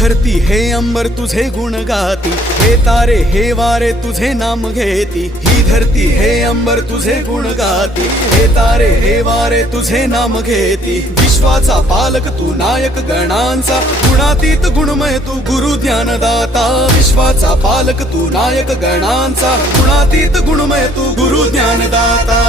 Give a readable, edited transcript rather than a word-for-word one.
धरती हे अंबर तुझे गुण गाती, हे तारे हे वारे तुझे नाम घेती। ही धरती हे अंबर तुझे गुण गाती, हे तारे हे वारे तुझे नाम घेती। विश्वाचा पालक तू नायक गणांचा, गुणातीत गुणमय तू गुरु ज्ञानदाता। विश्वाचा पालक तू नायक गणांचा, गुणातीत गुणमय तू गुरु ज्ञानदाता।